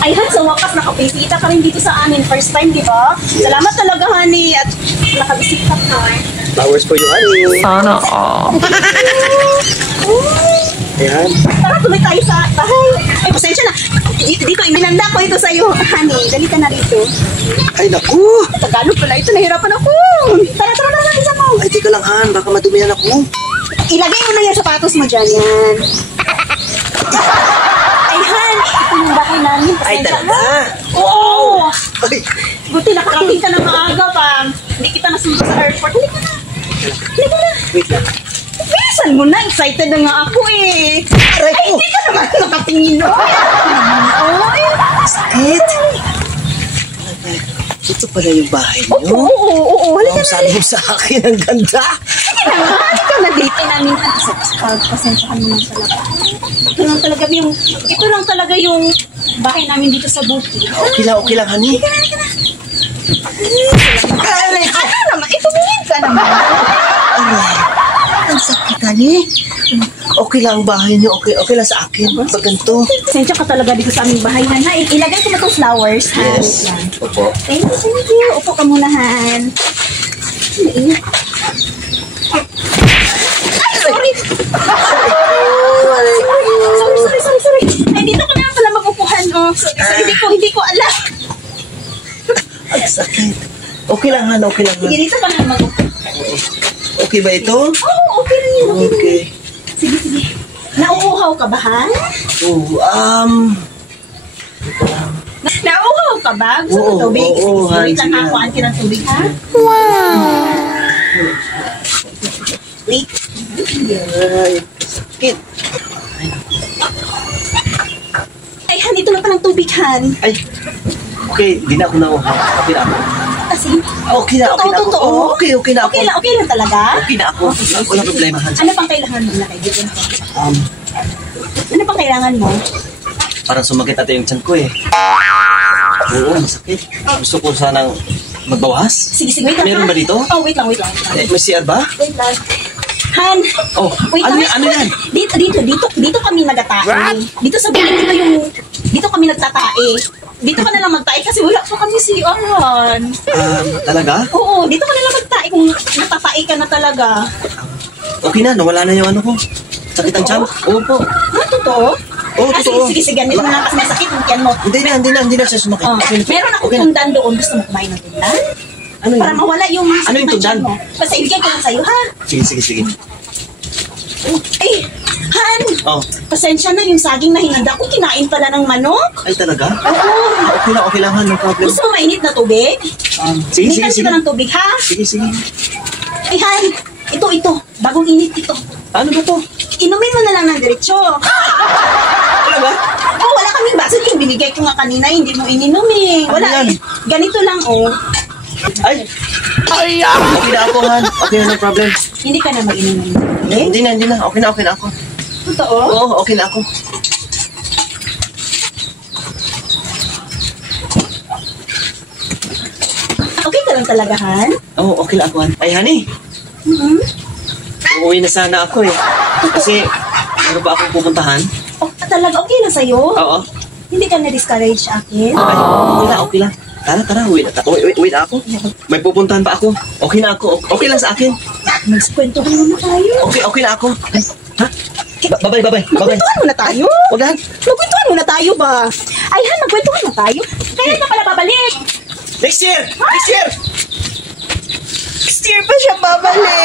Ay, Han, sa wakas, nakabisita ka rin dito sa amin. First time, di ba? Salamat talaga, honey. At nakabisita ka. Flowers for you, honey. Sana all. Ayan. Tara, tuloy tayo sa bahay. Ay, pasensya na. Dito, iminanda ko ito sa'yo, honey. Dali ka na rito. Ay, naku. Tagalog pala ito. Nahirapan ako. Tara, isa mo. Ay, tika lang, Han. Baka madumihan ako. Ilagay mo na yung sapatos mo dyan, yan. Ay, Han, ito yung bahay namin. Ay, Pasensya talaga? na. Oo. Ay, Buti nakarating ka na maaga pa. Hindi kita nasundo sa airport. Hindi ka na. wait lang. Bilisan mo na. Excited na nga ako eh. Aray Ay, ko. hindi ka naman nakatingin. Ay, Sakit. Ito pala yung bahay oo, niyo. oo. Halika Ang na. sabi mo sa akin, ang ganda. Halika na dito namin. Pasensya ka naman sa lahat. Ito lang talaga yung bahay namin dito sa Bukid. Okay lang, honey. Aray, ano naman? Tumingin ka naman. Aray, ang sakit, honey. Okay lang ang bahay niyo. Okay lang sa akin. Pag ganito. Pasensya ka talaga dito sa aming bahay, Han. Ha? Ilagay ko na itong flowers, Han. Yes. Yan. Opo. Thank you. Upo ka muna, Han. Mainit. Ay, sorry. Sorry. Ay, dito ka na pala mag-upuhan, oh. Sorry, hindi ko alam. Ang sakit. Okay lang, Han. Okay lang, Han. Sige, dito ka na mag-upo. Okay ba ito? Oo, okay na yun. Okay. Sige. Nauuhaw ka ba, Han? Nauuhaw ka ba? Gusto mo Oo, tubig? oo, Sige, Han, wait lang sige, ako. Han. Anti ng tubig, ha? Wait. Ay, sakit. Ay, Han, ito na palang tubig, Han. Ay, okay. Di na ako nauhaw. Okay na ako. Kasi, Okay na ako. totoo. Okay na ako. Okay lang talaga? Okay na ako. Walang problema, Han. Ano pang kailangan mo na kaibigan ko? Um, Ano pang kailangan mo? parang sumakit ata yung tiyan ko eh. Oo, masakit. Gusto ko sanang magbawas. Sige, wait lang. Meron Han. ba dito? Oh, wait lang. Eh, may CR ba? Wait lang. Han, Oh, wait ano lang. yan? Ano yan? Dito kami nagatae. Dito sa bilik dito kami nagtatae. Dito ka na lang magtae kasi wala pa kami CR, Han. Talaga? Oo, dito ka na lang magtae kung natatae ka na talaga. Okay na, nawala na yung ano ko. Sakit ang tiyan? Opo. Totoo? Oo, totoo. Sige, ganito na lang kasi masakit yung tiyan mo. Hindi na siya sumakit. Oh, meron akong tundan doon. Gusto mo kumain ng tundan? Ano yun? Para mawala yung Ano sakit yung ng tiyan tundan? mo. Basta ibigay ko lang sa'yo, ha? Sige. Ay, Han! Oh, Pasensya na yung saging na hinanda ko. Kinain pala ng manok. ay talaga? Oo. Okay lang, Han. No problem. Gusto mo mainit na tubig? Sige. Hinitan kita ng tubig, ha? Sige. Ay, Han! Ito. Bagong init ito. Ano ba to? Inumin mo na lang ng diretsyo. Talaga? Oh, wala kaming baso. Yung binigay ko nga kanina, hindi mo ininom eh. Ano Wala yan? eh. Ganito lang, oh. Ay! Okay na ako, Han. Okay na, no problem. Hindi ka na mag-inom ng tubig. Hindi na. Okay na ako. Totoo? Oo, okay na ako. Okay ka lang talaga, Han? Oo, okay na ako, Han. Ay, honey. Uuwi na sana ako eh. Kasi, meron ba akong pupuntahan? Oh, talaga, okay na sa'yo? Oo. Hindi ka na-discourage sa akin? Ay, okay lang. Tara, uwi na ako. May pupuntahan pa ako. Okay na ako. Okay lang sa akin. Magkwentuhan muna tayo. Okay na ako. Ay, ha? Bye-bye. Magkwentuhan muna tayo? Huwag na. Magkwentuhan muna tayo ba? Ay, Han, magkwentuhan na tayo. Kailan na pala babalik? Next year! Next year pa siya babalik.